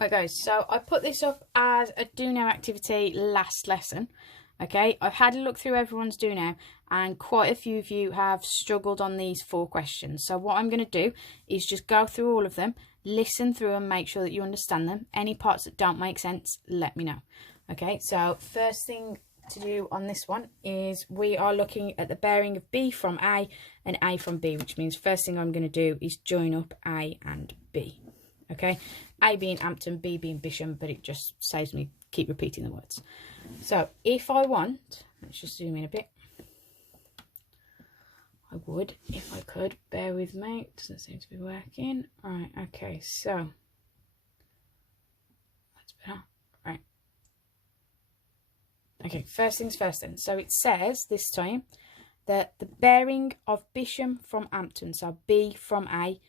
Right guys, so I put this up as a do now activity last lesson. Okay, I've had a look through everyone's do now and quite a few of you have struggled on these 4 questions. So what I'm going to do is just go through all of them, listen through and make sure that you understand them. Any parts that don't make sense, let me know. Okay, so first thing to do on this one is we are looking at the bearing of B from A and A from B, which means first thing I'm going to do is join up A and B. Okay, A being Ampton, B being Bisham, but it just saves me keep repeating the words. So if I want, let's just zoom in a bit. I would if I could, bear with me, it doesn't seem to be working. Right, okay, so that's better. Right. Okay, first things first then. So it says this time that the bearing of Bisham from Ampton, so B from A,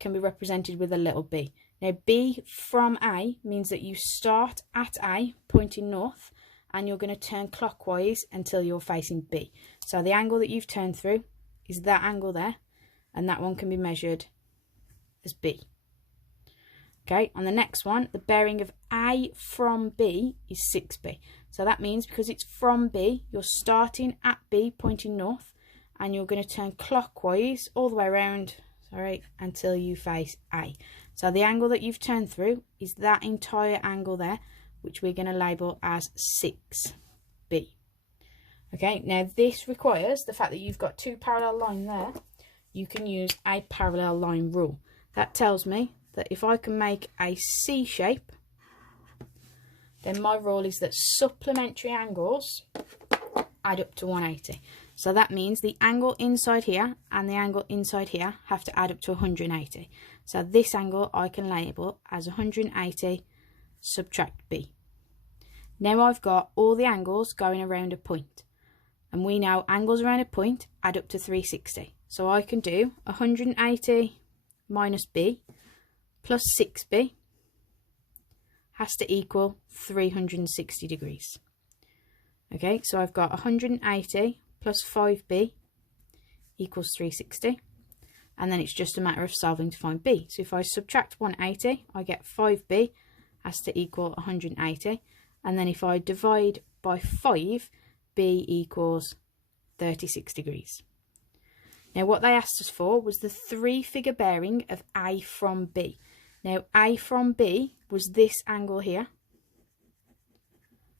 can be represented with a little b. Now B from A means that you start at A pointing north and you're going to turn clockwise until you're facing B. So the angle that you've turned through is that angle there, and that one can be measured as B. Okay, on the next one, the bearing of A from B is 6B. So that means because it's from B, you're starting at B pointing north and you're going to turn clockwise all the way around, until you face A. So the angle that you've turned through is that entire angle there, which we're going to label as 6B. Okay, now this requires the fact that you've got 2 parallel lines there. You can use a parallel line rule. That tells me that if I can make a C shape, then my rule is that supplementary angles add up to 180. So that means the angle inside here and the angle inside here have to add up to 180. So this angle I can label as 180 subtract B. Now I've got all the angles going around a point. And we know angles around a point add up to 360. So I can do 180 minus B plus 6B has to equal 360 degrees. Okay, so I've got 180 plus 5B equals 360. And then it's just a matter of solving to find B. So if I subtract 180, I get 5B has to equal 180. And then if I divide by 5, B equals 36 degrees. Now what they asked us for was the 3-figure bearing of A from B. Now A from B was this angle here.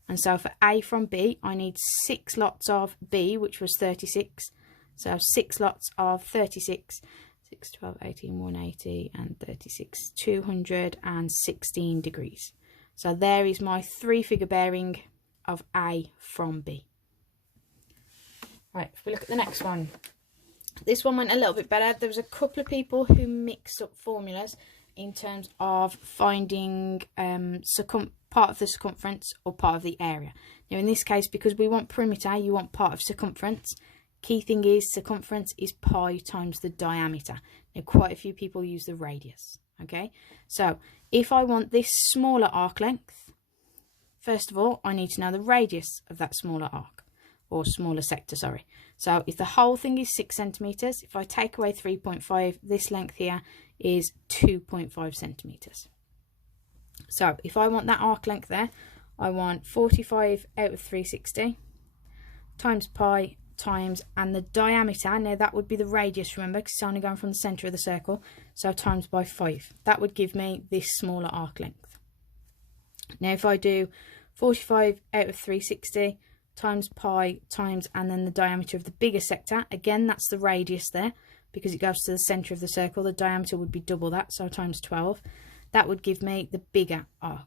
And so for A from B, I need 6 lots of B, which was 36. So 6 lots of 36, 6, 12, 18, 180 and 36, 216 degrees. So there is my 3-figure bearing of A from B. Right, if we look at the next one. This one went a little bit better. There was a couple of people who mixed up formulas in terms of finding part of the circumference or part of the area. Now in this case, because we want perimeter, you want part of circumference. Key thing is circumference is pi times the diameter. Now quite a few people use the radius. Okay, so if I want this smaller arc length, first of all I need to know the radius of that smaller arc or smaller sector, sorry. So if the whole thing is 6 centimeters, if I take away 3.5, this length here is 2.5 centimeters. So if I want that arc length there, I want 45 out of 360 times pi times, and the diameter, now that would be the radius, remember, because it's only going from the centre of the circle, so times by 5. That would give me this smaller arc length. Now if I do 45 out of 360 times pi times, and then the diameter of the bigger sector, again that's the radius there, because it goes to the centre of the circle, the diameter would be double that, so times 12. That would give me the bigger arc.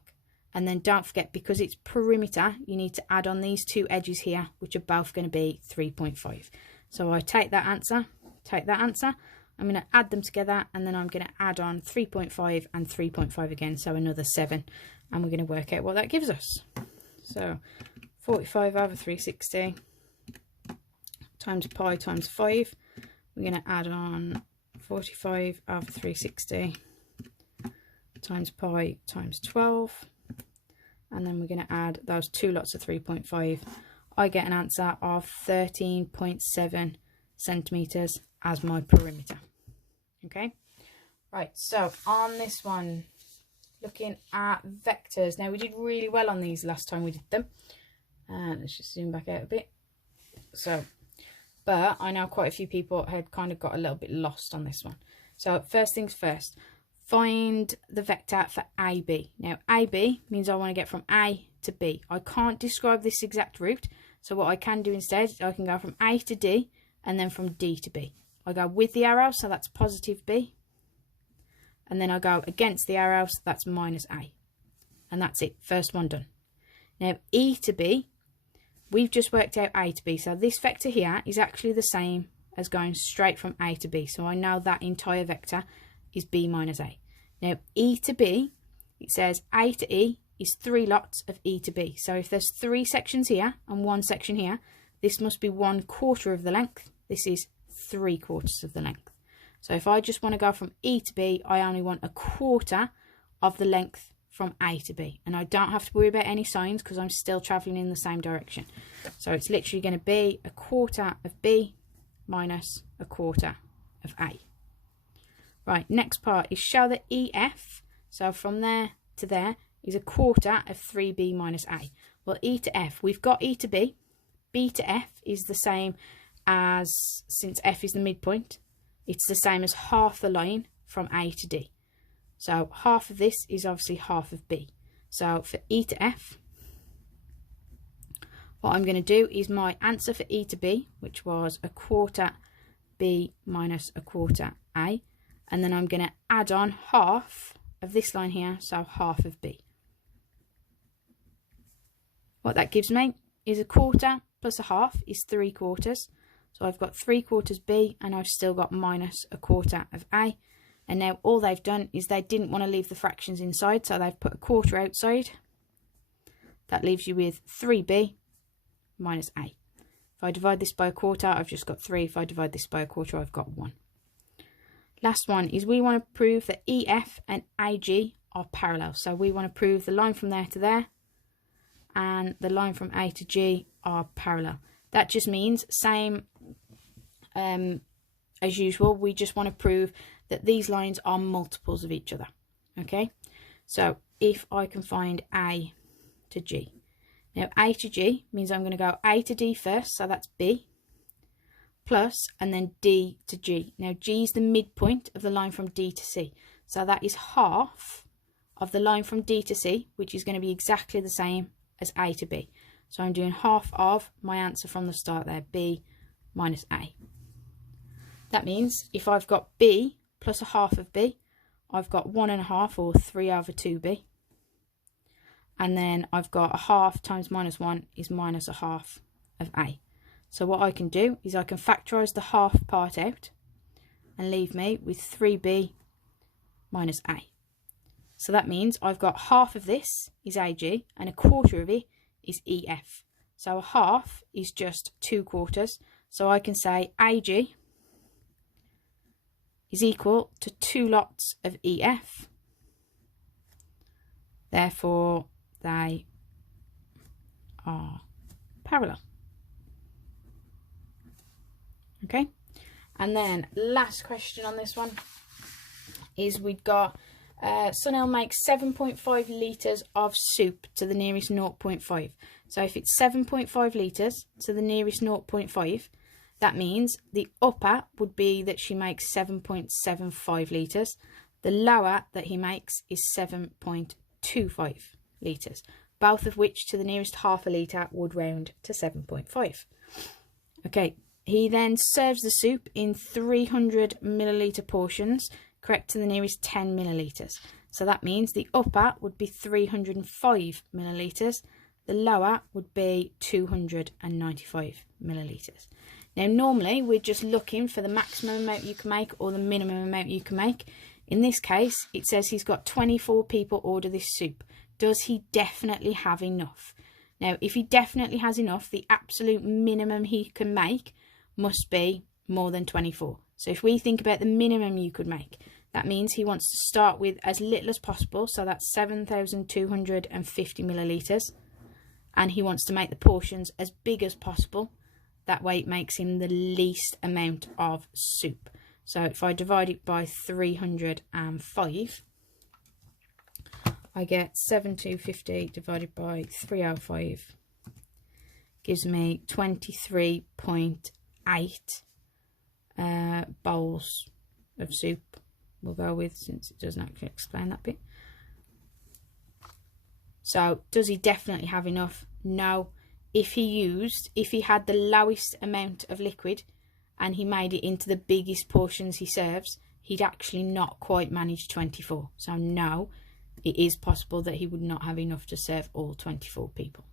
And then don't forget, because it's perimeter, you need to add on these 2 edges here, which are both going to be 3.5. So I take that answer, I'm going to add them together, and then I'm going to add on 3.5 and 3.5 again, so another 7. And we're going to work out what that gives us. So 45 over 360 times pi times 5. We're going to add on 45 over 360 times pi times 12. And then we're going to add those 2 lots of 3.5. I get an answer of 13.7 centimeters as my perimeter. Okay, right, so on this one, looking at vectors. Now, we did really well on these last time we did them. Let's just zoom back out a bit. But I know quite a few people had kind of got a little bit lost on this one. So first things first, find the vector for AB. Now, AB means I want to get from A to B. I can't describe this exact route. So what I can do instead is I can go from A to D and then from D to B. I go with the arrow, so that's positive B. And then I go against the arrow, so that's minus A. And that's it. First one done. Now, E to B, we've just worked out A to B. So this vector here is actually the same as going straight from A to B. So I know that entire vector is B minus A. Now, E to B, it says A to E is 3 lots of E to B. So if there's 3 sections here and 1 section here, this must be 1/4 of the length. This is 3/4 of the length. So if I just want to go from E to B, I only want 1/4 of the length from A to B. And I don't have to worry about any signs because I'm still travelling in the same direction. So it's literally going to be 1/4 of B minus 1/4 of A. Right, next part is show that EF, so from there to there, is 1/4 of 3B minus A. Well, E to F, we've got E to B. B to F is the same as, since F is the midpoint, it's the same as half the line from A to D. So half of this is obviously half of B. So for E to F, what I'm going to do is my answer for E to B, which was 1/4 B minus 1/4 A. And then I'm going to add on half of this line here, so half of B. What that gives me is 1/4 plus 1/2 is 3/4. So I've got 3/4 B and I've still got minus 1/4 of A. And now all they've done is they didn't want to leave the fractions inside, so they've put 1/4 outside. That leaves you with 3B minus A. If I divide this by 1/4, I've just got 3. If I divide this by 1/4, I've got 1. Last one is we want to prove that EF and AG are parallel. So we want to prove the line from there to there and the line from A to G are parallel. That just means same as usual. We just want to prove that these lines are multiples of each other. Okay, so if I can find A to G. Now A to G means I'm going to go A to D first, so that's B, plus and then D to G. Now G is the midpoint of the line from D to C, so that is half of the line from D to C, which is going to be exactly the same as A to B. So I'm doing half of my answer from the start there, B minus A. That means if I've got B plus 1/2 of B, I've got 1.5 or 3/2B. And then I've got 1/2 times minus 1 is minus 1/2 of A. So what I can do is I can factorise the half part out and leave me with 3B minus A. So that means I've got half of this is AG and 1/4 of it is EF. So 1/2 is just 2/4. So I can say AG is equal to 2 lots of EF. Therefore, they are parallel. Okay, and then last question on this one is we've got Sunil makes 7.5 litres of soup to the nearest 0.5. So if it's 7.5 litres to the nearest 0.5, that means the upper would be that she makes 7.75 litres. The lower that he makes is 7.25 litres, both of which to the nearest half a litre would round to 7.5. Okay, he then serves the soup in 300 millilitre portions, correct to the nearest 10 millilitres. So that means the upper would be 305 millilitres, the lower would be 295 millilitres. Now normally we're just looking for the maximum amount you can make or the minimum amount you can make. In this case, it says he's got 24 people order this soup. Does he definitely have enough? Now, if he definitely has enough, the absolute minimum he can make must be more than 24. So if we think about the minimum you could make, that means he wants to start with as little as possible. So that's 7,250 millilitres. And he wants to make the portions as big as possible. That way it makes him the least amount of soup. So if I divide it by 305, I get 7,250 divided by 305. Gives me 23.8 bowls of soup. We'll go with, since it doesn't actually explain that bit. So, does he definitely have enough? No. If he had the lowest amount of liquid and he made it into the biggest portions he serves, he'd actually not quite manage 24. So no, it is possible that he would not have enough to serve all 24 people.